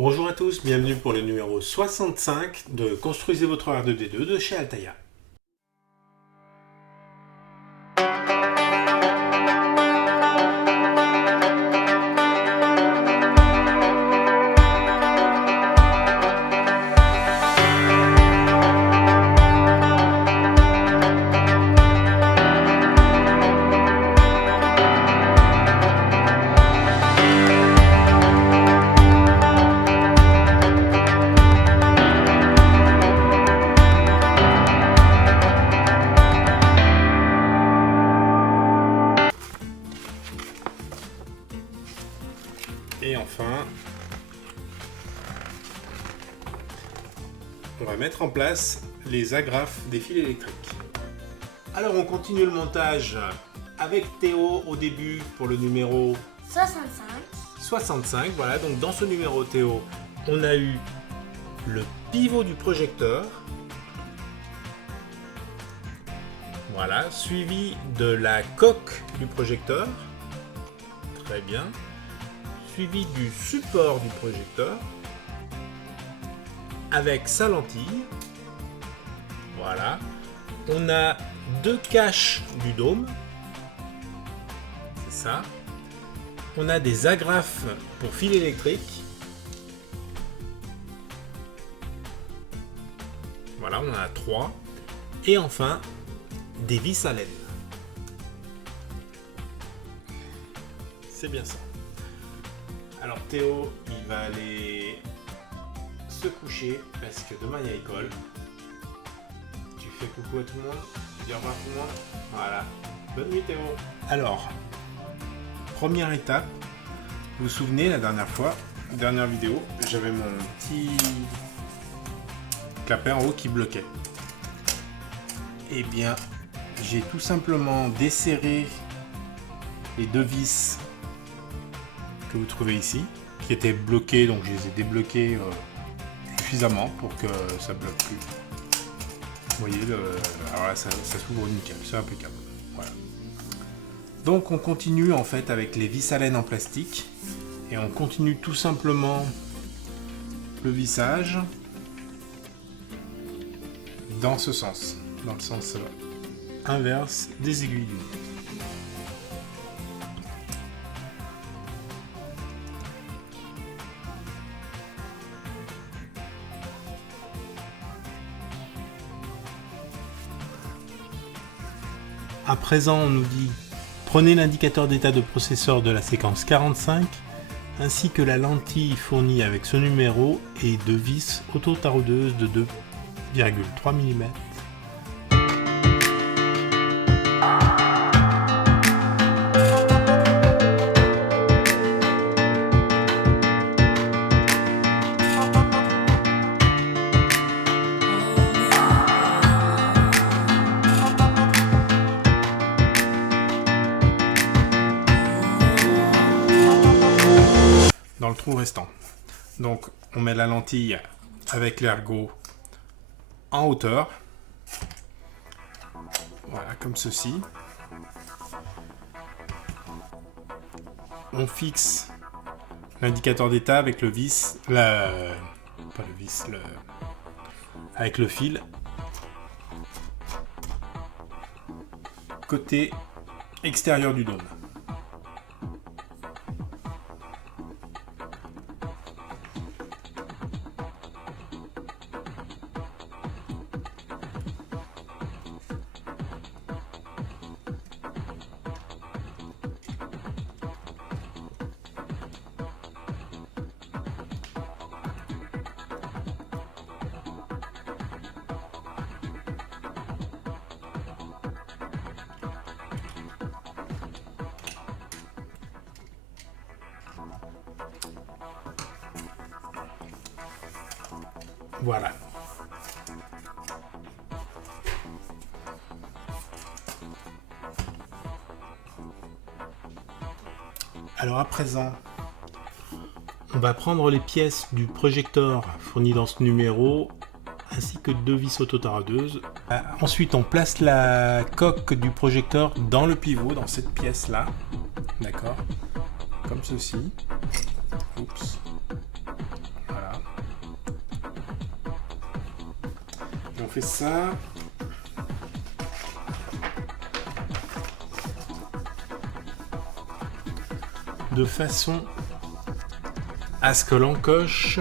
Bonjour à tous, bienvenue pour le numéro 65 de Construisez votre R2D2 de chez Altaïa. Et enfin, on va mettre en place les agrafes des fils électriques. Alors on continue le montage avec Théo au début pour le numéro 65. Voilà, donc dans ce numéro Théo, on a eu le pivot du projecteur. Voilà, suivi de la coque du projecteur. Très bien. Suivi du support du projecteur avec sa lentille. Voilà. On a deux caches du dôme. C'est ça. On a des agrafes pour fil électrique. Voilà, on en a 3. Et enfin, des vis à laine. C'est bien ça. Alors Théo, il va aller se coucher parce que demain il y a école. Tu fais coucou à tout le monde, tu dis au revoir à tout le monde. Voilà. Bonne nuit Théo. Alors, première étape, vous vous souvenez la dernière fois, dernière vidéo, j'avais mon petit clapet en haut qui bloquait. Eh bien, j'ai tout simplement desserré les deux vis que vous trouvez ici, qui étaient bloqués, donc je les ai débloqués suffisamment pour que ça bloque plus. Vous voyez, alors là ça s'ouvre nickel, c'est impeccable. Voilà. Donc on continue en fait avec les vis à laine en plastique et on continue tout simplement le vissage dans ce sens, dans le sens inverse des aiguilles du montre. À présent, on nous dit prenez l'indicateur d'état de processeur de la séquence 45 ainsi que la lentille fournie avec ce numéro et deux vis auto-taraudeuses de 2,3 mm. Dans le trou restant. Donc on met la lentille avec l'ergot en hauteur. Voilà, comme ceci. On fixe l'indicateur d'état avec le vis, avec le fil. Côté extérieur du dôme. Voilà. Alors à présent, on va prendre les pièces du projecteur fourni dans ce numéro, ainsi que deux vis auto-taraudeuses. Ensuite, on place la coque du projecteur dans le pivot, dans cette pièce-là. D'accord? Comme ceci. Oups. Et on fait ça. De façon à ce que l'encoche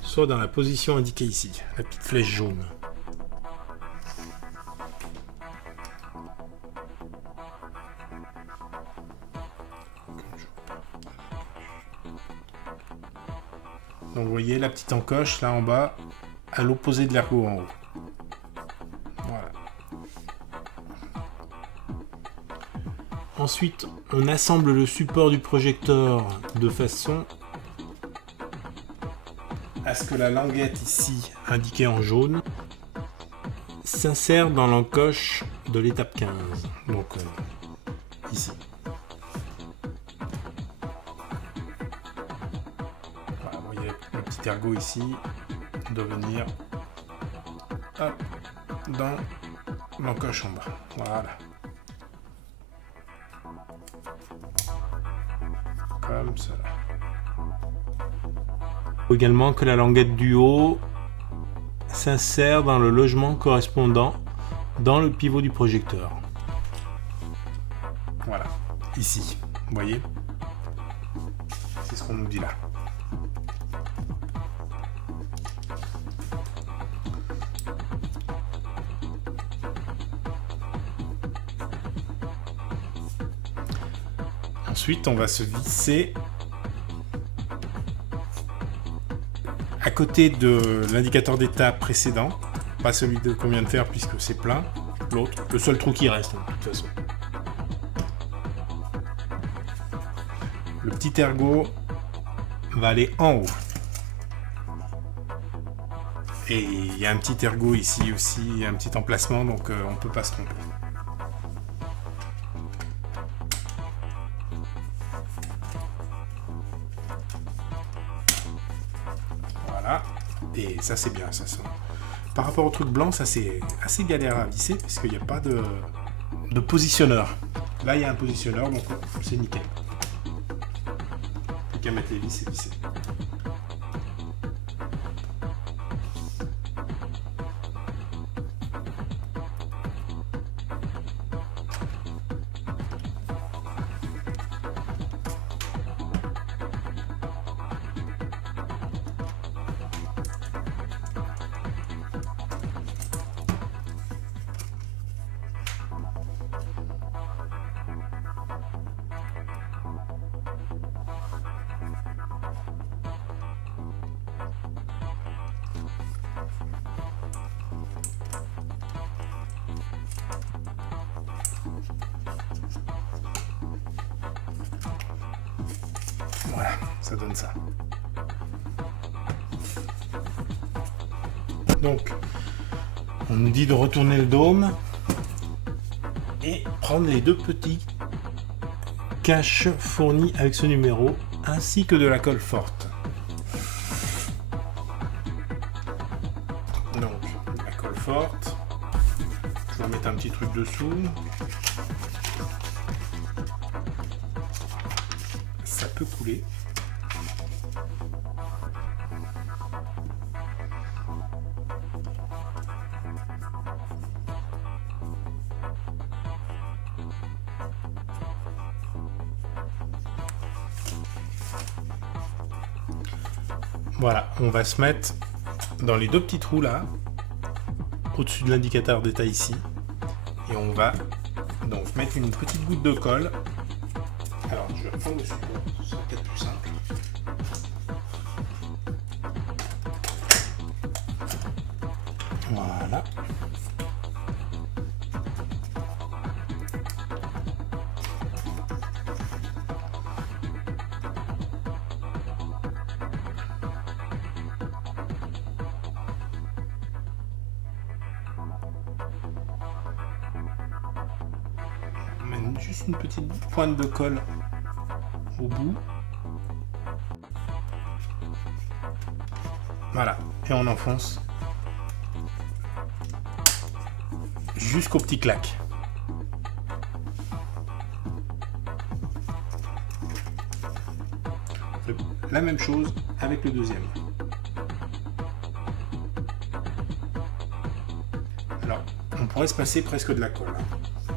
soit dans la position indiquée ici, la petite flèche jaune. Donc vous voyez la petite encoche là en bas, à l'opposé de l'ergot en haut. Voilà. Ensuite, on assemble le support du projecteur de façon à ce que la languette ici, indiquée en jaune, s'insère dans l'encoche de l'étape 15. Donc ici. Voilà, vous voyez le petit ergot ici doit venir hop, dans l'encoche en bas. Voilà. Comme cela. Il faut également que la languette du haut s'insère dans le logement correspondant dans le pivot du projecteur. Voilà, ici, vous voyez, c'est ce qu'on nous dit là. Ensuite, on va se visser à côté de l'indicateur d'état précédent, pas celui qu'on vient de faire puisque c'est plein, l'autre, le seul trou qui reste de toute façon. Le petit ergot va aller en haut. Et il y a un petit ergot ici aussi, un petit emplacement, donc on ne peut pas se tromper. Voilà, et ça c'est bien, ça. Par rapport au truc blanc, ça c'est assez galère à visser parce qu'il n'y a pas de positionneur. Là il y a un positionneur, donc c'est nickel. Plus qu'à mettre les vis et visser. Voilà, ça donne ça. Donc, on nous dit de retourner le dôme et prendre les deux petits caches fournis avec ce numéro, ainsi que de la colle forte. Donc, la colle forte, je vais mettre un petit truc dessous. Ça peut couler. Voilà, on va se mettre dans les deux petits trous là, au-dessus de l'indicateur d'état ici, et on va donc mettre une petite goutte de colle. Alors je vais reprendre le support, ce sera peut-être plus simple. Voilà. Juste une petite pointe de colle au bout. Voilà, et on enfonce jusqu'au petit clac. On fait la même chose avec le deuxième. On laisse passer presque de la colle. Hein.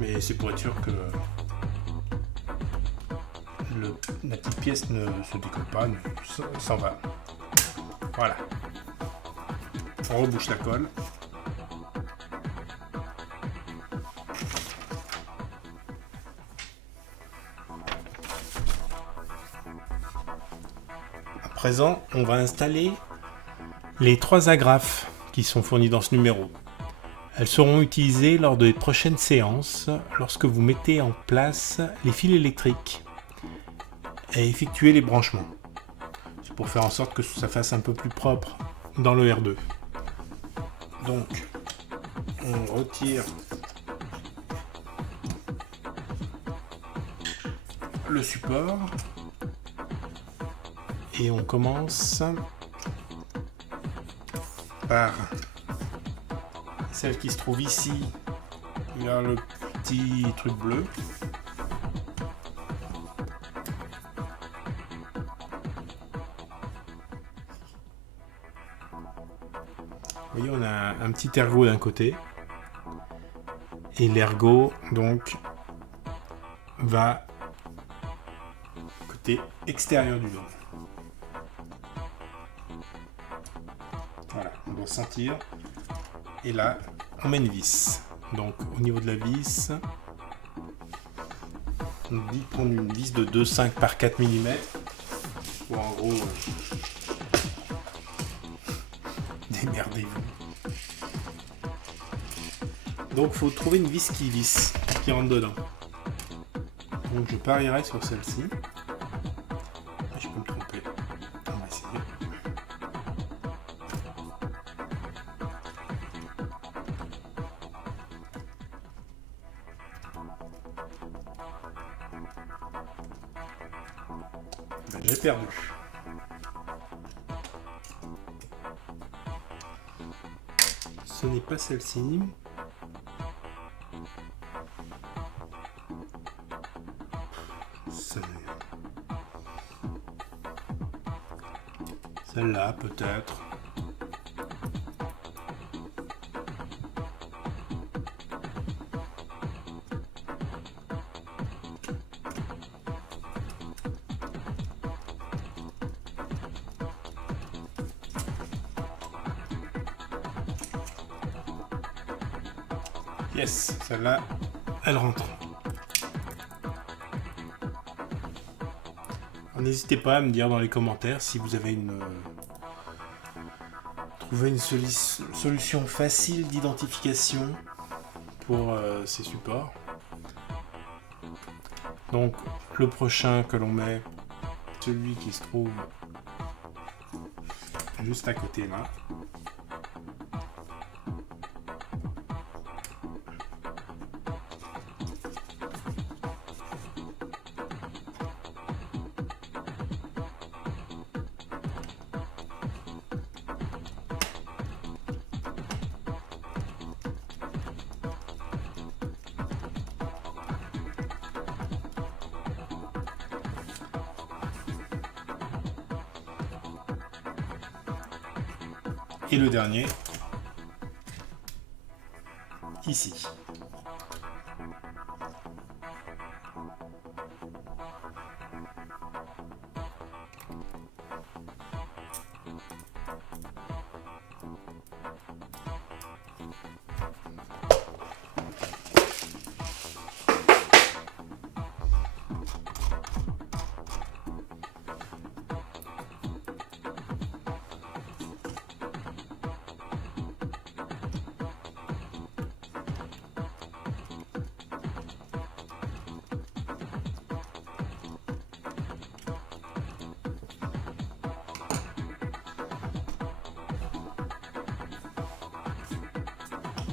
Mais c'est pour être sûr que la petite pièce ne se décolle pas, s'en va. Voilà. On rebouche la colle. À présent, on va installer les 3 agrafes qui sont fournies dans ce numéro. Elles seront utilisées lors des prochaines séances lorsque vous mettez en place les fils électriques et effectuer les branchements. C'est pour faire en sorte que ça fasse un peu plus propre dans le R2. Donc, on retire le support et on commence par celle qui se trouve ici. Il y a le petit truc bleu. Vous voyez, on a un petit ergot d'un côté et l'ergot donc va côté extérieur du dos. Voilà, on doit sentir. Et là, on met une vis. Donc au niveau de la vis, on dit prendre une vis de 2,5 par 4 mm. Ou en gros, démerdez-vous. Donc il faut trouver une vis qui visse, qui rentre dedans. Donc je parierai sur celle-ci. Je peux me tromper. On va essayer. J'ai perdu. Ce n'est pas celle-ci. Celle-là, peut-être. Yes, celle-là, elle rentre. N'hésitez pas à me dire dans les commentaires si vous avez trouvé une solution facile d'identification pour ces supports. Donc le prochain que l'on met, celui qui se trouve juste à côté là. Et le dernier, ici.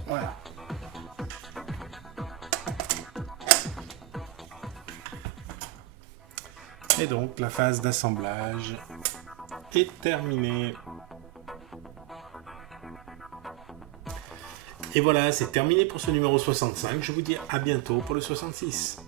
Voilà. Et donc la phase d'assemblage est terminée. Et voilà, c'est terminé pour ce numéro 65. Je vous dis à bientôt pour le 66.